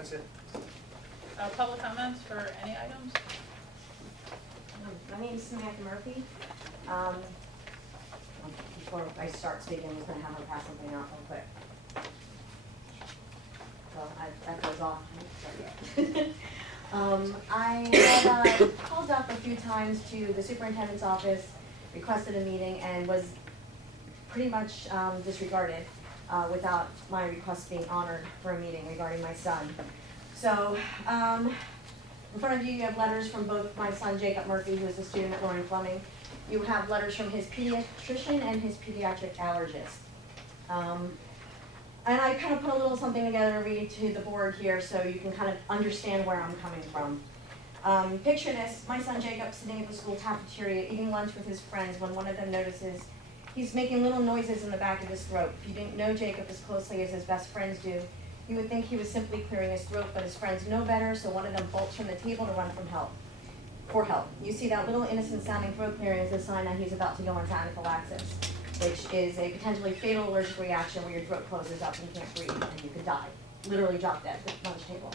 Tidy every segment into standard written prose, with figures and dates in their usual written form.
That's it. Public comments for any items? My name is Samantha Murphy. Before I start speaking, I'm just going to have her pass something out real quick. So that goes off. I had called up a few times to the superintendent's office, requested a meeting, and was pretty much disregarded without my request being honored for a meeting regarding my son. So, in front of you, you have letters from both my son, Jacob Murphy, who is a student at Loring Fleming. You have letters from his pediatrician and his pediatric allergist. And I kind of put a little something together to read to the board here so you can kind of understand where I'm coming from. Picture this, my son Jacob sitting at the school cafeteria eating lunch with his friends when one of them notices he's making little noises in the back of his throat. If you didn't know Jacob as closely as his best friends do, you would think he was simply clearing his throat, but his friends know better, so one of them bolts from the table to run for help. You see that little innocent sounding throat clearing is a sign that he's about to go into anaphylaxis, which is a potentially fatal allergic reaction where your throat closes up and you can't breathe and you could die, literally drop dead at the lunch table.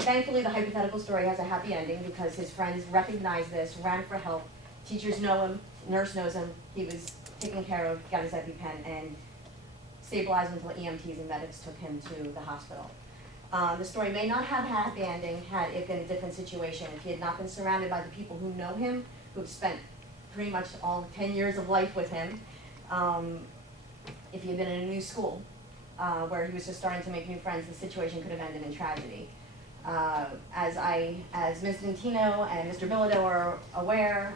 Thankfully, the hypothetical story has a happy ending because his friends recognized this, ran for help. Teachers know him, nurse knows him. He was taken care of, got his EpiPen, and stabilized until EMTs and medics took him to the hospital. The story may not have had a happy ending had it been a different situation. If he had not been surrounded by the people who know him, who've spent pretty much all 10 years of life with him, if he had been in a new school where he was just starting to make new friends, the situation could have ended in tragedy. As Ms. Dentino and Mr. Bilodeau are aware,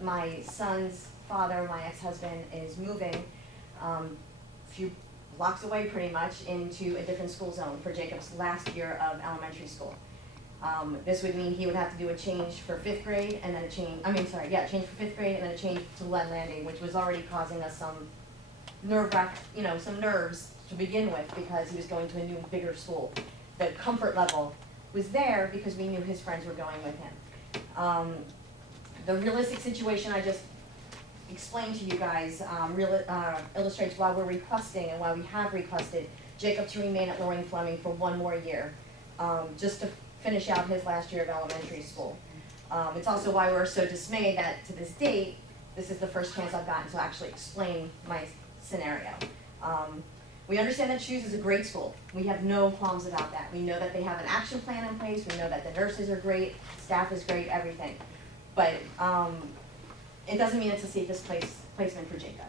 my son's father, my ex-husband, is moving a few blocks away pretty much into a different school zone for Jacob's last year of elementary school. This would mean he would have to do a change for 5th grade and then change for 5th grade and then a change to Lead Landing, which was already causing us some some nerves to begin with because he was going to a new, bigger school. The comfort level was there because we knew his friends were going with him. The realistic situation I just explained to you guys illustrates why we're requesting and why we have requested Jacob to remain at Loring Fleming for one more year, just to finish out his last year of elementary school. It's also why we're so dismayed that to this date, this is the first chance I've gotten to actually explain my scenario. We understand that CHOOSE is a great school. We have no qualms about that. We know that they have an action plan in place. We know that the nurses are great, staff is great, everything. But it doesn't mean it's the safest placement for Jacob.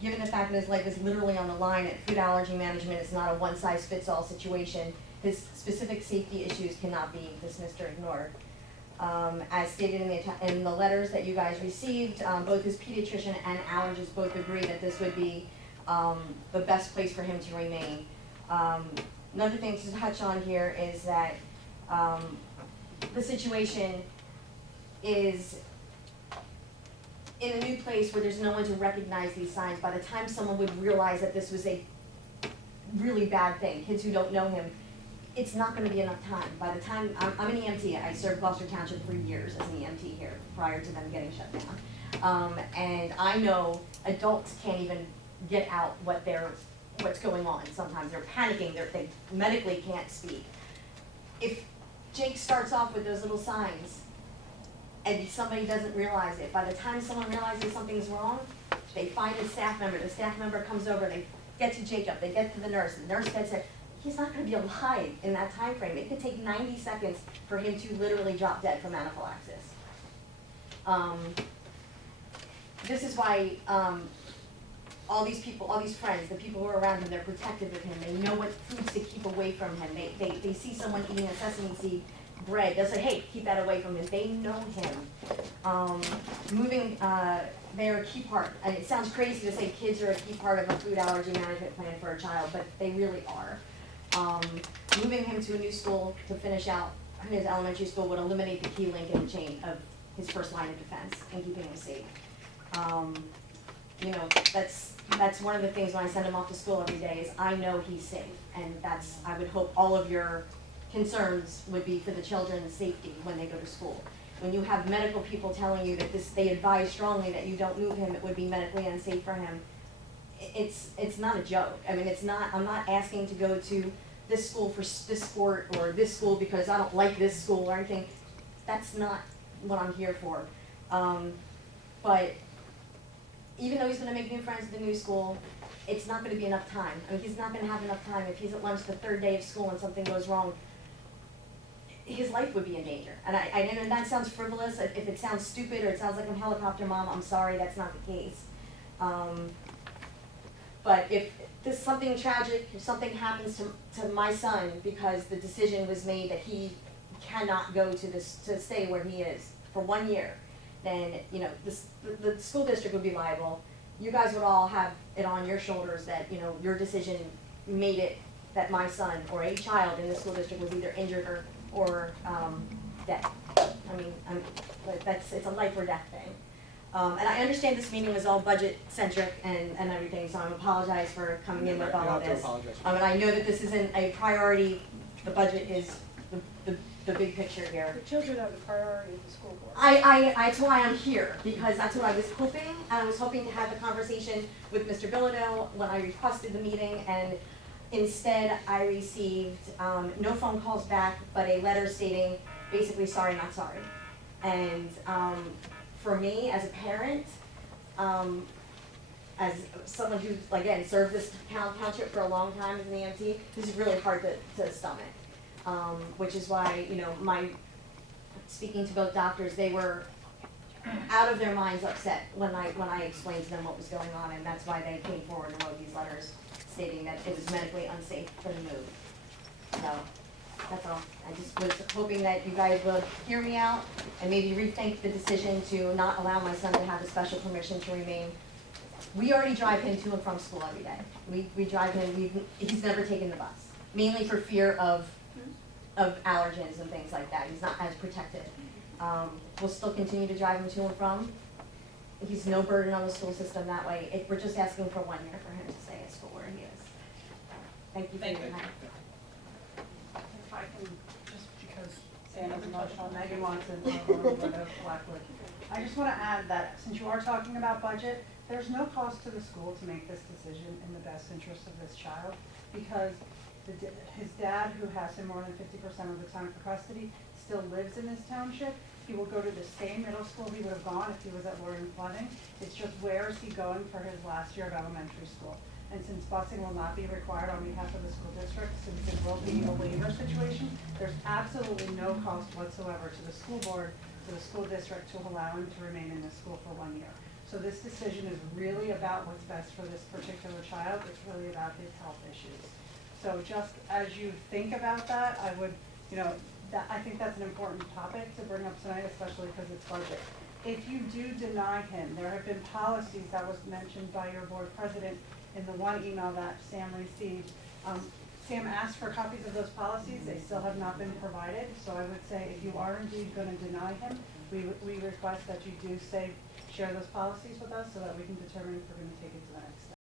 Given the fact that his life is literally on the line at food allergy management, it's not a one-size-fits-all situation. His specific safety issues cannot be dismissed or ignored. As stated in the letters that you guys received, both his pediatrician and allergist both agree that this would be the best place for him to remain. Another thing to touch on here is that the situation is in a new place where there's no one to recognize these signs. By the time someone would realize that this was a really bad thing, kids who don't know him, it's not going to be enough time. By the time, I'm an EMT, I served Gloucester Township for years as an EMT here prior to them getting shut down. And I know adults can't even get out what's going on. Sometimes they're panicking, they medically can't speak. If Jake starts off with those little signs and somebody doesn't realize it, by the time someone realizes something's wrong, they find a staff member, the staff member comes over, they get to Jacob, they get to the nurse gets there. He's not going to be alive in that time frame. It could take 90 seconds for him to literally drop dead from anaphylaxis. This is why all these people, all these friends, the people who are around him, they're protective of him. They know what foods to keep away from him. They see someone eating a sesame seed bread. They'll say, hey, keep that away from him. They know him. They're a key part. And it sounds crazy to say kids are a key part of a food allergy management plan for a child, but they really are. Moving him to a new school to finish out his elementary school would eliminate the key link in the chain of his first line of defense and keeping him safe. That's one of the things when I send him off to school every day is I know he's safe, and I would hope all of your concerns would be for the children's safety when they go to school. When you have medical people telling you that they advise strongly that you don't move him, it would be medically unsafe for him. It's not a joke. I mean, I'm not asking to go to this school for this sport, or this school because I don't like this school or anything. That's not what I'm here for. But even though he's gonna make new friends at the new school, it's not gonna be enough time. I mean, he's not gonna have enough time. If he's at lunch the third day of school and something goes wrong, his life would be in danger. And I know that sounds frivolous. If it sounds stupid or it sounds like I'm helicopter mom, I'm sorry, that's not the case. But if this something tragic, if something happens to my son because the decision was made that he cannot go to stay where he is for 1 year, then, you know, the school district would be liable. You guys would all have it on your shoulders that, you know, your decision made it that my son or a child in the school district was either injured or dead. I mean, it's a life or death thing. And I understand this meeting was all budget centric and everything, so I apologize for coming in with all of this. And I know that this isn't a priority, the budget is the big picture here. The children are the priority of the school board. That's why I'm here, because that's what I was hoping, and I was hoping to have the conversation with Mr. Bilodeau when I requested the meeting, and instead I received no phone calls back, but a letter stating basically sorry, not sorry. And for me, as a parent, as someone who's, again, served this township for a long time as an EMT, this is really hard to stomach. Which is why, you know, speaking to both doctors, they were out of their minds upset when I explained to them what was going on, and that's why they came forward and wrote these letters stating that it was medically unsafe for the move. So, that's all. I just was hoping that you guys would hear me out and maybe rethink the decision to not allow my son to have a special permission to remain. We already drive him to and from school every day. We drive him, he's never taken the bus, mainly for fear of allergens and things like that. He's not as protected. We'll still continue to drive him to and from. He's no burden on the school system that way. We're just asking for 1 year for him to stay at school where he is. Thank you for your time. If I can, just because Santa's emotional, Megan wants to know a little bit of Blackwood. I just want to add that since you are talking about budget, there's no cost to the school to make this decision in the best interest of this child, because his dad, who has him more than 50% of the time for custody, still lives in this township. He will go to the same middle school he would have gone if he was at Lord and Fleming. It's just where is he going for his last year of elementary school. And since busing will not be required on behalf of the school district, since it will be a waiver situation, there's absolutely no cost whatsoever to the school board, to the school district, to allow him to remain in this school for 1 year. So this decision is really about what's best for this particular child. It's really about his health issues. So just as you think about that, I would, you know, I think that's an important topic to bring up tonight, especially because it's budget. If you do deny him, there have been policies that was mentioned by your board president in the one email that Sam received. Sam asked for copies of those policies. They still have not been provided. So I would say if you are indeed going to deny him, we request that you do share those policies with us so that we can determine if we're going to take it to the next